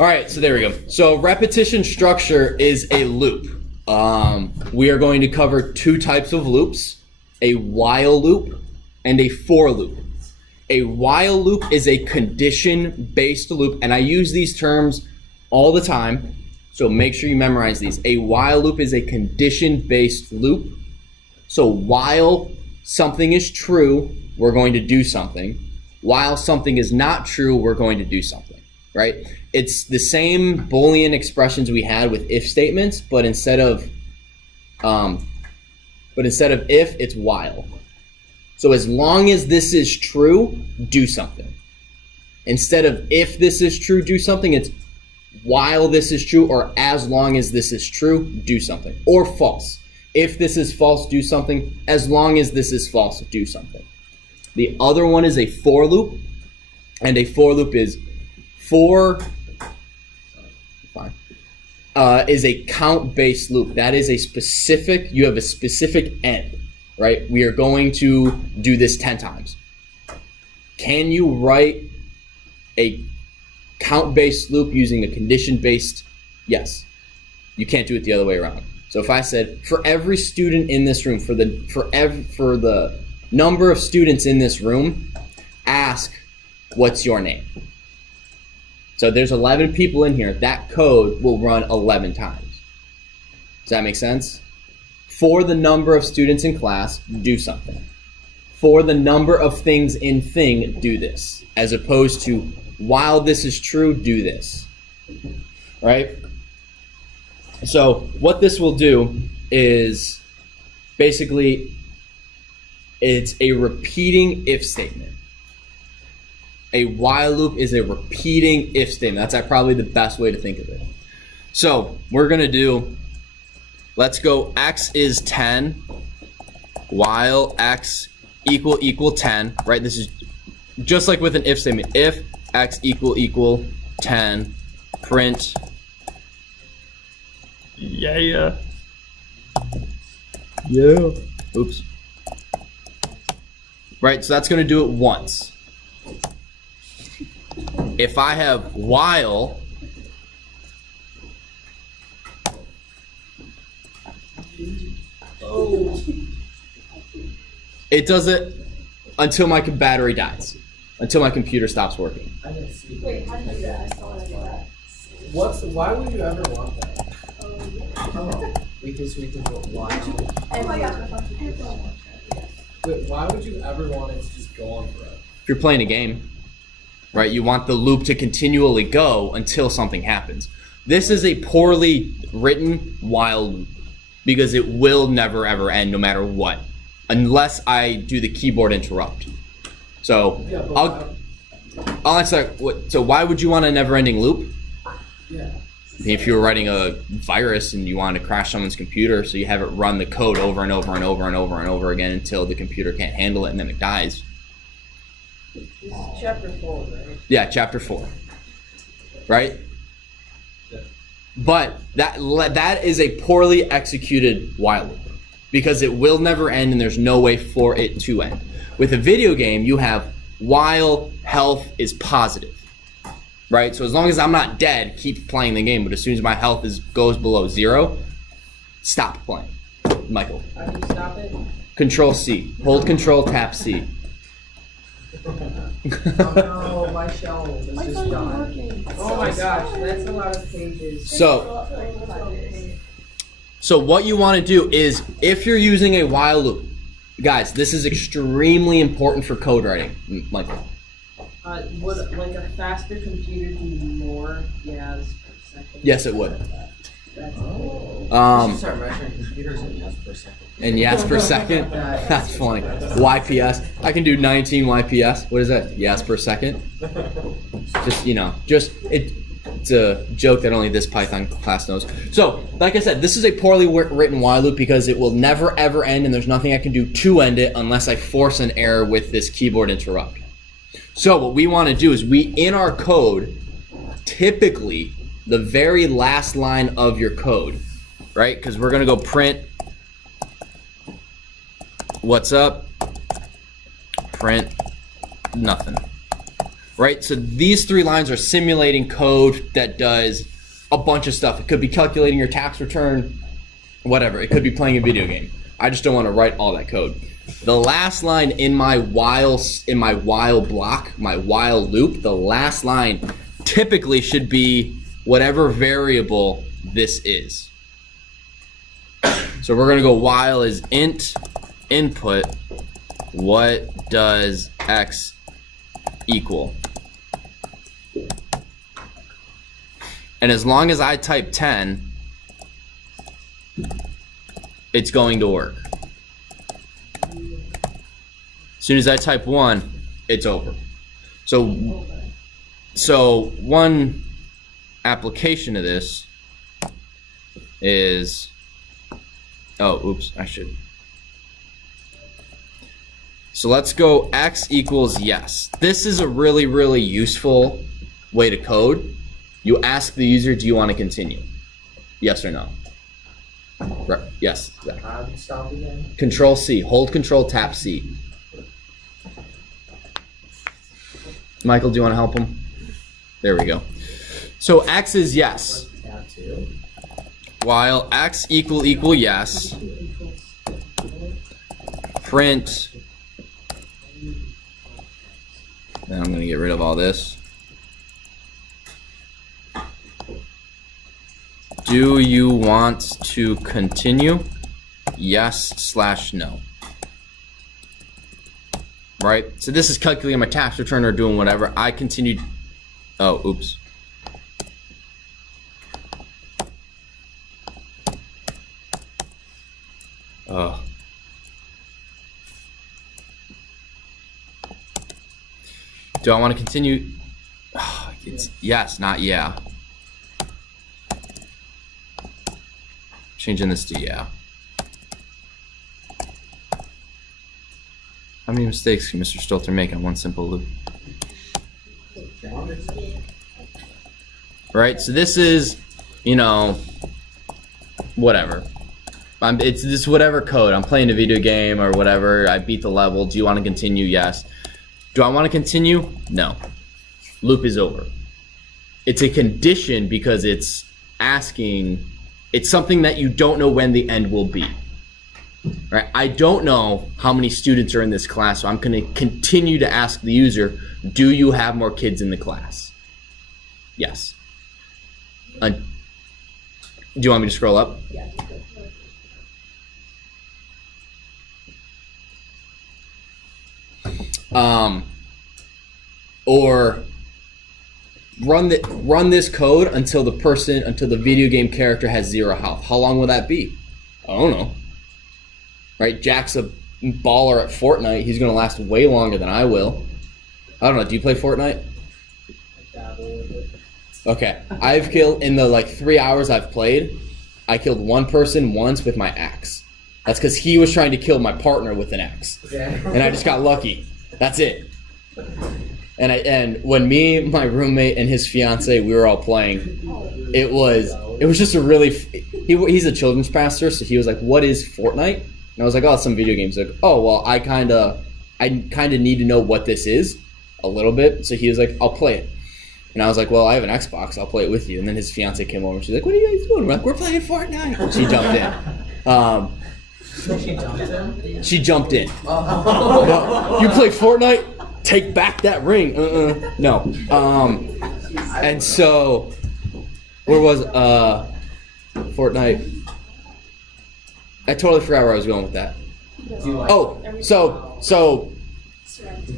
All right, so there we go. So repetition structure is a loop. We are going to cover two types of loops, a while loop and a for loop. A while loop is a condition-based loop, and I use these terms all the time, so make sure you memorize these. A while loop is a condition-based loop. So while something is true, we're going to do something. While something is not true, we're going to do something, right? It's the same Boolean expressions we had with if statements, but instead of if, it's while. So as long as this is true, do something. Instead of if this is true, do something, it's while this is true, or as long as this is true, do something. Or false. If this is false, do something. As long as this is false, do something. The other one is a for loop, and a for loop is is a count-based loop. That is a specific, you have a specific end, right? We are going to do this 10 times. Can you write a count-based loop using a condition-based? Yes. You can't do it the other way around. So if I said, for every student in this room, for the number of students in this room, ask, what's your name? So there's 11 people in here. That code will run 11 times. Does that make sense? For the number of students in class, do something. For the number of things in thing, do this. As opposed to, while this is true, do this. Right? So what this will do is basically it's a repeating if statement. A while loop is a repeating if statement. That's probably the best way to think of it. So we're going to do, let's go x is 10 while x equal 10, right? This is just like with an if statement. If x equal 10, print. Yeah. Oops. Right, so that's going to do it once. If I have while it does it until my battery dies, until my computer stops working. I didn't see that. Wait, how do you do that? I still want to do that. Why would you ever want that? Oh, because we can put while. Oh my gosh, Wait, why would you ever want it to just go on forever? If you're playing a game, right, you want the loop to continually go until something happens. This is a poorly written while loop because it will never ever end no matter what, unless I do the keyboard interrupt. So Yeah, but I'll answer. So why would you want a never-ending loop? yeah. If you were writing a virus and you wanted to crash someone's computer, so you have it run the code over and over and over and over and over again until the computer can't handle it and then it dies. This is chapter 4, right? Yeah, chapter 4. Right? Yeah. But that is a poorly executed while loop because it will never end and there's no way for it to end. With a video game, you have while health is positive. Right? So as long as I'm not dead, keep playing the game. But as soon as my health goes below 0, stop playing. Michael. How do you stop it? Control C. Hold Control, tap C. Oh no, my shelf is my just phone's gone. working. Oh my gosh, that's a lot of pages. So what you want to do is, if you're using a while loop, guys, this is extremely important for code writing. Michael. Would like a faster computer do more yas per second? Yes, it would. That's Start measuring computers in yas per second. And yes per second? That's funny. YPS. I can do 19 YPS. What is that? Yes per second? It's a joke that only this Python class knows. So, like I said, this is a poorly written while loop because it will never ever end and there's nothing I can do to end it unless I force an error with this keyboard interrupt. So what we want to do is in our code, typically the very last line of your code, right? Because we're going to go print what's up, print nothing. right? So these 3 lines are simulating code that does a bunch of stuff. It could be calculating your tax return, whatever. It could be playing a video game. I just don't want to write all that code. The last line in my while block, my while loop, the last line typically should be whatever variable this is. So we're going to go while is int input, what does x equal? And as long as I type 10, it's going to work. As soon as I type 1, it's over. So one application of this is, so let's go x equals yes. This is a really, really useful way to code. You ask the user, do you want to continue? Yes or no? Right. Yes. Exactly. How do you stop again? Control C. Hold Control, tap C. Michael, do you want to help him? There we go. So x is yes. Tab 2. While x equal yes, print. Then I'm going to get rid of all this. Do you want to continue? Yes/no. Right? So this is calculating my tax return or doing whatever. I continued. Oh, oops. Oh. Do I want to continue? Oh, it's yes, not yeah. Changing this to yeah. How many mistakes can Mr. Stolter make on one simple loop? Right, so this is, whatever. It's this whatever code. I'm playing a video game or whatever. I beat the level. Do you want to continue? Yes. Do I want to continue? No. Loop is over. It's a condition because it's asking, it's something that you don't know when the end will be. Right? I don't know how many students are in this class, so I'm going to continue to ask the user, do you have more kids in the class? Yes. Do you want me to scroll up? Yeah. Or run this code until the video game character has 0 health. How long will that be? I don't know. Right? Jack's a baller at Fortnite. He's gonna last way longer than I will. I don't know. Do you play Fortnite? Okay. I've killed in the 3 hours I've played. I killed one person once with my axe. That's because he was trying to kill my partner with an axe, and I just got lucky. That's it. And when me, my roommate, and his fiance, we were all playing, it was just a really. He's a children's pastor, so he was like, "What is Fortnite?" And I was like, "Oh, it's some video games." Like, "Oh, well, I kind of need to know what this is a little bit." So he was like, "I'll play it." And I was like, "Well, I have an Xbox. I'll play it with you." And then his fiance came over. And she's like, "What are you guys doing?" We're like, "We're playing Fortnite." And she jumped in. She jumped in. No, you play Fortnite? Take back that ring. No. And so, where was Fortnite? I totally forgot where I was going with that. Oh, so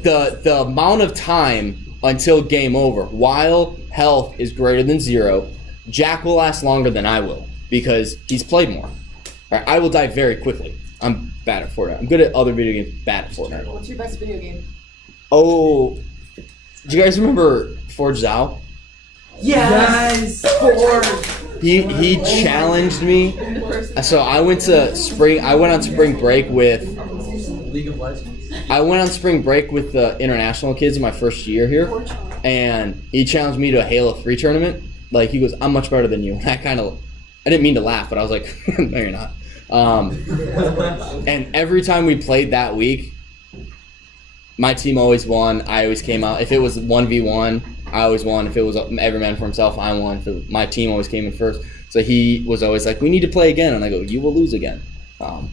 the amount of time until game over, while health is greater than 0, Jack will last longer than I will because he's played more. Right, I will die very quickly. I'm bad at Fortnite. I'm good at other video games, bad at Fortnite. What's your best video game? Oh, do you guys remember Forge Zhao? Yes! He challenged me. So I went on spring break with League of Legends. I went on spring break with the international kids in my first year here, and he challenged me to a Halo 3 tournament. Like, he goes, "I'm much better than you." And I didn't mean to laugh, but I was like, "No, you're not." And every time we played that week, my team always won. I always came out. If it was 1v1, I always won. If it was every man for himself, I won. My team always came in first. So he was always like, we need to play again. And I go, you will lose again.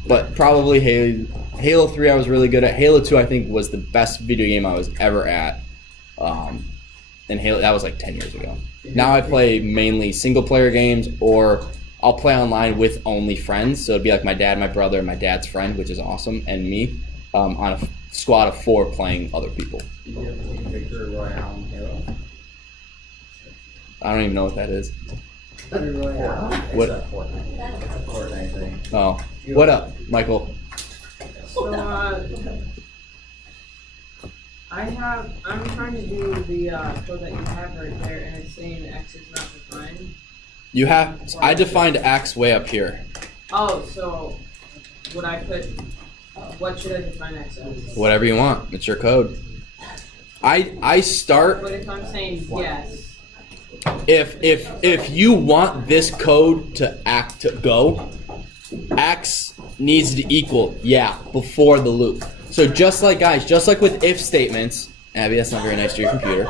But probably Halo 3 I was really good at. Halo 2 I think was the best video game I was ever at. And Halo, that was like 10 years ago. Now I play mainly single player games, or I'll play online with only friends. So it'd be like my dad, my brother, and my dad's friend, which is awesome, and me on a squad of 4 playing other people. Did you ever take Victory Royale in Halo? I don't even know what that is. Victory Royale? What? It's a Fortnite thing. Oh, what up, Michael? So, I'm trying to do the code that you have right there, and it's saying X is not defined. You have. I defined X way up here. Oh, so would I put, what should I define X as? Whatever you want. It's your code. I start. But if I'm saying yes, If you want this code to go, X needs to equal before the loop. So just like with if statements, Abby, that's not very nice to your computer.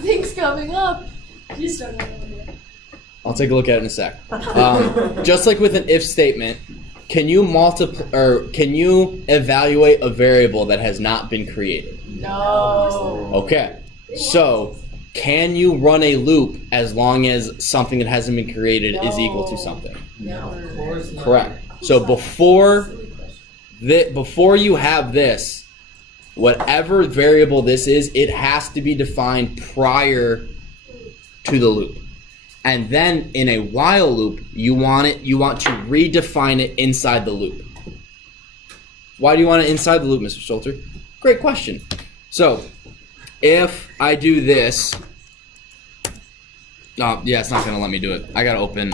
Things coming up. Just don't know. I'll take a look at it in a sec. Just like with an if statement, can you evaluate a variable that has not been created? No. Okay. So can you run a loop as long as something that hasn't been created is equal to something? No. Of course not. Correct. So before you have this, whatever variable this is, it has to be defined prior to the loop. And then in a while loop, you want to redefine it inside the loop. Why do you want it inside the loop, Mr. Schulter? Great question. So if I do this, it's not going to let me do it. I got to open.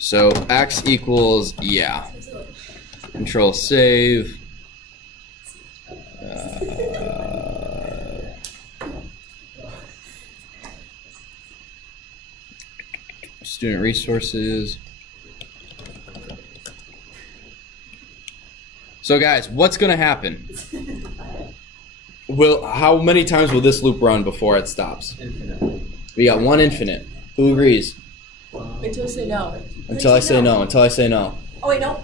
So X equals, Control save. Student resources. So guys, what's gonna happen? How many times will this loop run before it stops? Infinite. We got one infinite. Who agrees? Until you say no. Until I say no. Until I say no. Oh wait, no.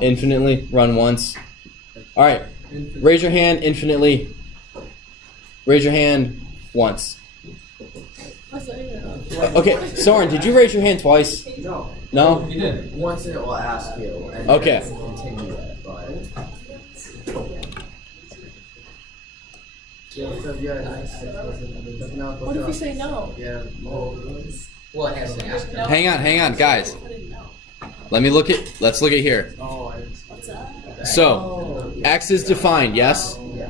Infinitely run once. All right. Infinite. Raise your hand infinitely. Raise your hand once. What's that? Okay, Soren, did you raise your hand twice? No. No? You didn't. Once it will ask you. And Okay. then we'll continue it, but. What if you say no? Yeah. Well, it has to ask. No. Hang on, guys. I didn't know. Let's look at here. What's that? So, X is defined, yes? Yeah.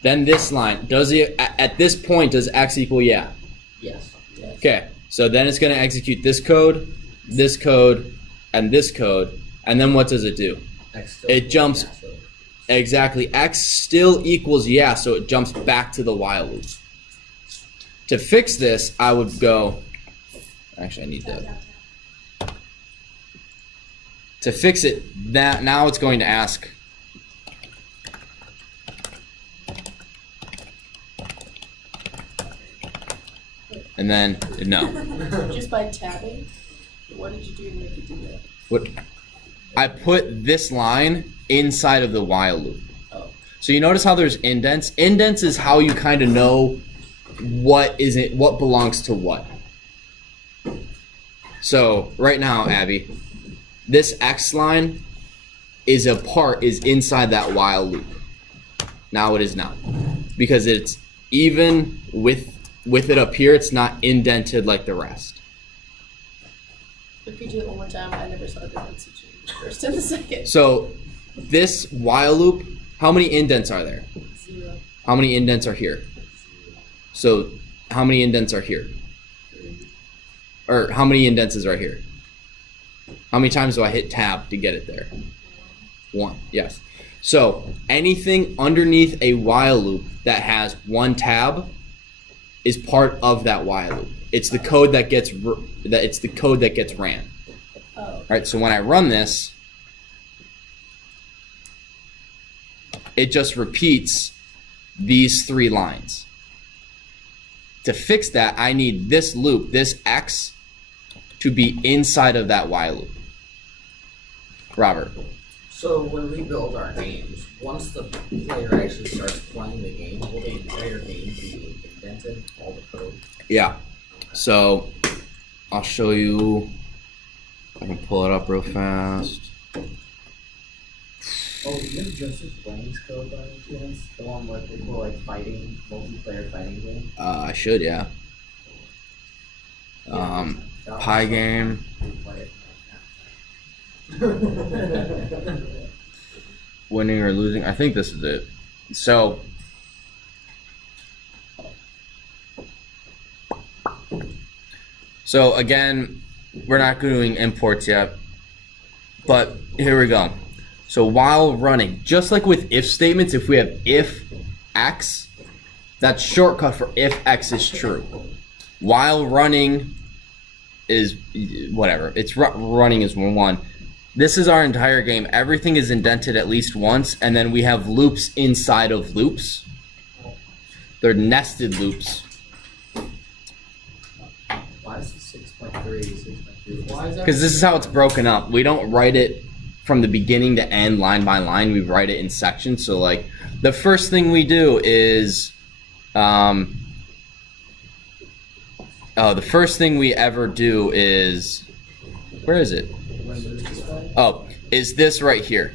Then this line, at this point, does X equal yeah? Yes. Okay, so then it's going to execute this code, and this code, and then what does it do? It jumps, exactly, X still equals yeah, so it jumps back to the while loop. To fix this, I would go, actually I need that. To fix it, now it's going to ask, and then no. Just by tabbing? What did you do to make it do that? What? I put this line inside of the while loop. Oh. So you notice how there's indents? Indents is how you kind of know what belongs to what. So right now, Abby, this X line is inside that while loop. Now it is not. Because it's even with it up here, it's not indented like the rest. If you do it one more time, I never saw the difference between the first and the second. So this while loop, how many indents are there? 0. How many indents are here? So how many indents are here? Or how many indents is right here? How many times do I hit tab to get it there? 1, yes. So anything underneath a while loop that has 1 tab is part of that while loop. It's the code that gets ran. Oh. All right, so when I run this, it just repeats these 3 lines. To fix that, I need this loop, this X, to be inside of that while loop. Robert. So when we build our games, once the player actually starts playing the game, will the entire game be indented, all the code? Yeah. So I'll show you. I can pull it up real fast. Oh, do you have Joseph Wang's code by any chance? The one where people are like fighting, multiplayer fighting game? I should, yeah. Pie game. Winning or losing. I think this is it. So again, we're not doing imports yet, but here we go. So while running, just like with if statements, if we have if X, that's shortcut for if X is true. While running is whatever. It's running is 1. This is our entire game. Everything is indented at least once, and then we have loops inside of loops. They're nested loops. Why is the 6.3 6.3? Why is that? Because this is how it's broken up. We don't write it from the beginning to end, line by line. We write it in sections. So, like, the first thing we do is, the first thing we ever do is, where is it? Oh, is this right here.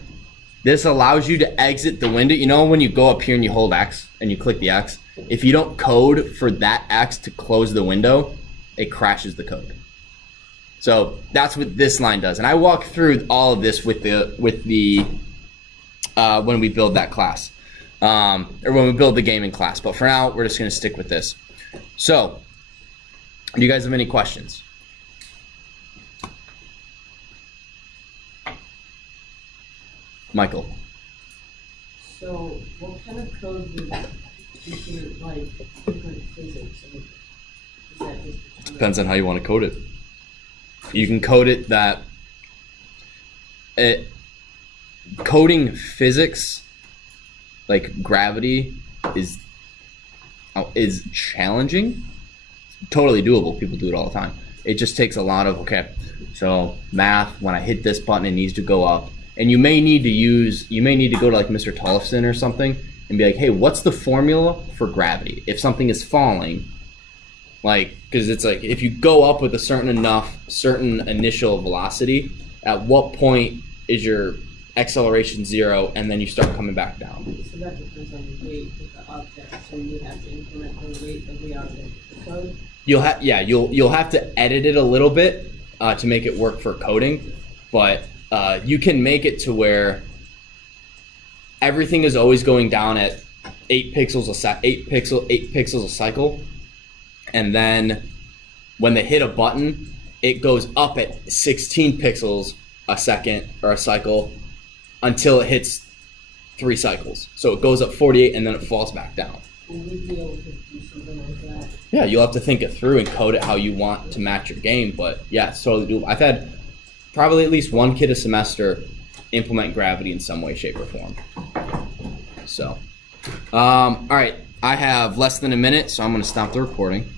This allows you to exit the window. You know when you go up here and you hold X and you click the X? If you don't code for that X to close the window, it crashes the code. So that's what this line does. And I walk through all of this with the when we build that class. Or when we build the gaming class. But for now, we're just going to stick with this. So, do you guys have any questions? Michael. So, what kind of code would different, like, different physics? Is that just Depends on how you want to code it. You can code it that coding physics, like gravity, is challenging. Totally doable. People do it all the time. It just takes a lot of, okay, so math, when I hit this button, it needs to go up. And you may need to go to like Mr. Tollefson or something and be like, hey, what's the formula for gravity? If something is falling, like, because it's like, if you go up with a certain initial velocity, at what point is your acceleration 0 and then you start coming back down? So that depends on the weight of the object. So you would have to implement the weight of the object code. You'll have to edit it a little bit to make it work for coding, but you can make it to where everything is always going down at 8 pixels a cycle, and then when they hit a button, it goes up at 16 pixels a second or a cycle until it hits 3 cycles. So it goes up 48 and then it falls back down. Will we be able to do something like that? Yeah, you'll have to think it through and code it how you want to match your game, but yeah, it's totally doable. I've had probably at least one kid a semester implement gravity in some way, shape, or form. So, all right, I have less than a minute, so I'm going to stop the recording.